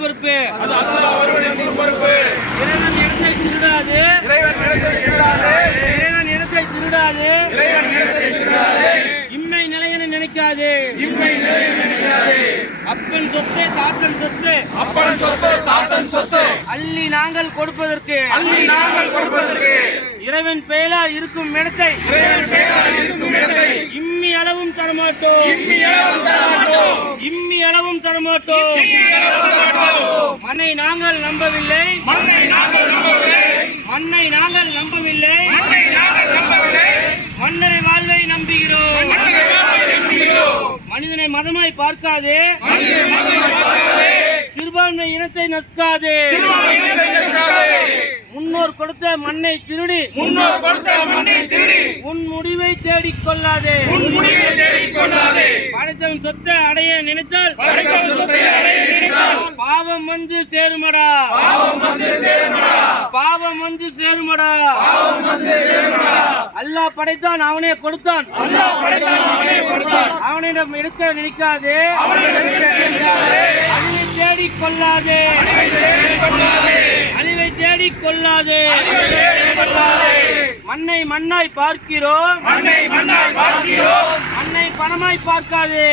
பொறுப்பு. இறைவன் இடத்தை திருடாது. இறைவன் இடத்தை திருடாது. இம்மை நிலையென நினைக்காது. அப்பன் சொத்து தாத்தன் சொத்து அள்ளி நாங்கள் கொடுப்பதற்கு இறைவன் பெயரால் இருக்கும் இடத்தை இம்மி அளவும் தரமாட்டோம். மண்ணை நாங்கள் நம்பவில்லை. மன்னரை வாழ்வை நம்புகிறோம். மனிதனை மதமாய் பார்க்காதே. சிறுபான்மை இனத்தை நசுக்காதே. முன்னோர் கொடுத்த மண்ணை திருடி உன் முடிவை தேடிக்கொள்ளாதே. படைத்தவன் சொத்தை அடைய நினைத்தால் பாவம் வந்து சேருமடா. அல்லாஹ் படைத்தான், அவனே கொடுத்தான். அவனிடம் எடுக்க நினைக்காதே. அழிவை தேடிக்கொள்ளாதே. மண்ணை மண்ணாய் பார்க்கிறோம். மண்ணை பணமாய் பார்க்காதே.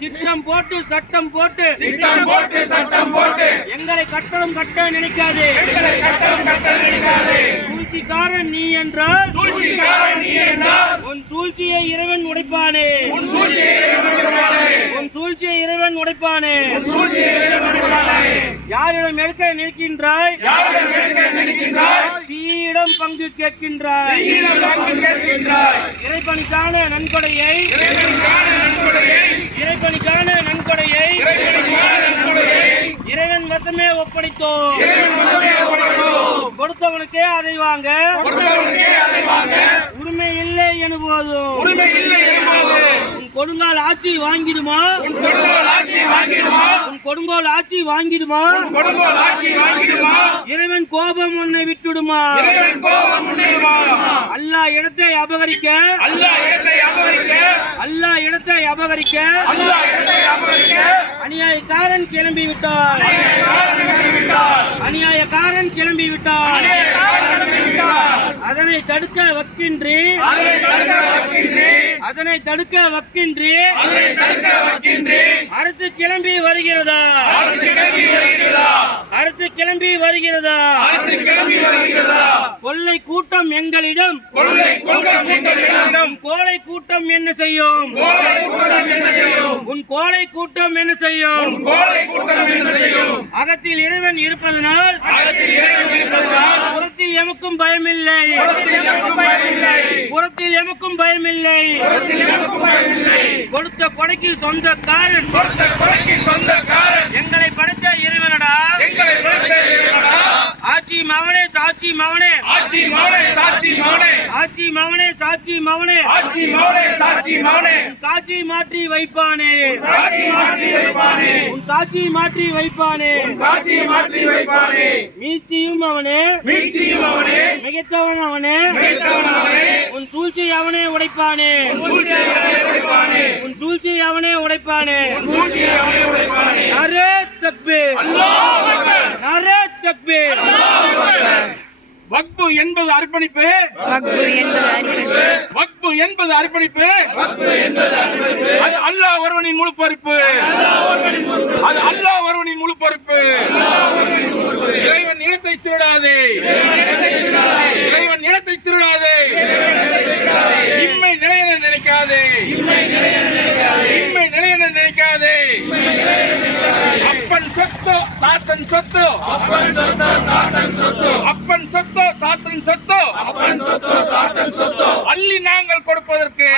திட்டம் போட்டு சட்டம் போட்டு எங்களை கட்டணம் கட்ட நினைக்காதே. சூழ்ச்சிக்காரன் நீ என்றால் உன் சூழ்ச்சியை இறைவன் உடைப்பானே. யாரிடம் எடுக்க நினைக்கின்றாய்? தீயிடம் பங்கு கேட்கின்றாய். இறைப்பணிக்கான நன்கொடையை இறைவன் வசமே ஒப்படைத்தோம். கொடுத்தவனுக்கே அதை வாங்க உரிமை இல்லை எனும்போதும் உன் கொடுங்கால் ஆட்சி வாங்கிடுமா? இறைவன் கோபம் உன்னை விட்டுடுமா? அல்லாஹ் இடத்தை அபகரிக்க அநியாயக்காரன் கிளம்பி விட்டான். அதனை தடுக்க வக்கின்றி அரசு கிளம்பி வருகிறதா? கொள்ளை கூட்டம் எங்களிடம் கோலை கூட்டம் என்ன செய்யும்? அகத்தில் இறைவன் இருப்பதனால் புறத்தில் எமக்கும் பயமில்லை. கொடுத்த கொடைக்கு சொந்தக்காரன் எங்களை படைத்த இறைவனடா. ஆட்சி மவனே சாட்சி மவனே காட்சி மாற்றி வைப்பானே. மீட்சியும் அவனே மிகைத்தவன் அவனே. உன் சூழ்ச்சி அவனே உடைப்பானே. நாரே தக்பீர். வக்பு என்பது அர்ப்பணிப்பு. அது அல்லாஹ் ஒருவனின் முழு பொறுப்பு. இறைவன் இனத்தை திருடாதே. இம்மை நிலையென நினைக்காதே. அப்பன் சொத்து தாத்தன் சொத்து அள்ளி நாங்கள் கொடுப்பதற்கு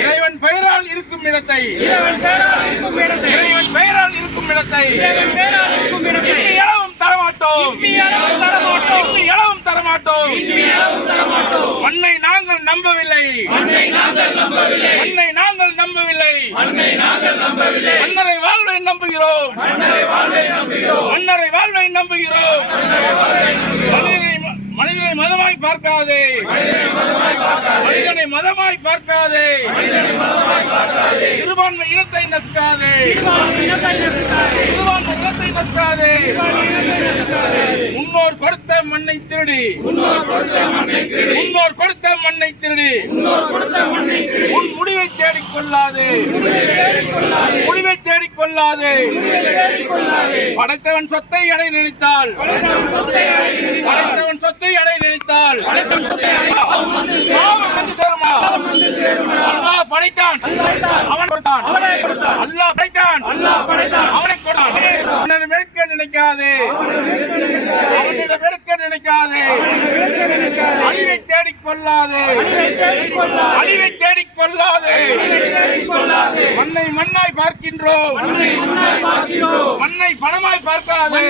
இறைவன் பெயரால் இருக்கும் இடத்தை இளவும் தரமாட்டோம். மண்ணை நாங்கள் நம்பவில்லை. மன்னரை வாழ்வை நம்புகிறோம். மனிதனை மதமாய் பார்க்காதே மனிதனை மதமாய் பார்க்காதே சிறுபான்மை இனத்தை நசுக்காதே சிறுபான்மை இனத்தை நசுக்காதே முன்னோர் கொடுத்த மண்ணை திருடி முன்னோர் கொடுத்த மண்ணை திருடி உன் முடிவை தேடிக்கொள்ளாதே முடிவை தேடிக்கொள்ளாதே படைத்தவன் சொத்தை அடை நினைத்தால் படைத்தவன் சொத்தை அடை நினைத்தால் சாபம் வந்து சேருமா? அல்லாஹ் படைத்தான் அவன் கொடுத்தான் அல்லாஹ் படைத்தான் அவனை கொடுத்தான் அவனை வெறுக்க நினைக்காதே அவனிடம் வெறுக்க நினைக்காதே அழிவை தேடிக்கொள்ளாதே அழிவை தேடிக்கொள்ளாதே மண்ணை மண்ணாய் பார்க்கின்றோம் மண்ணை பணமாய் பார்க்காதே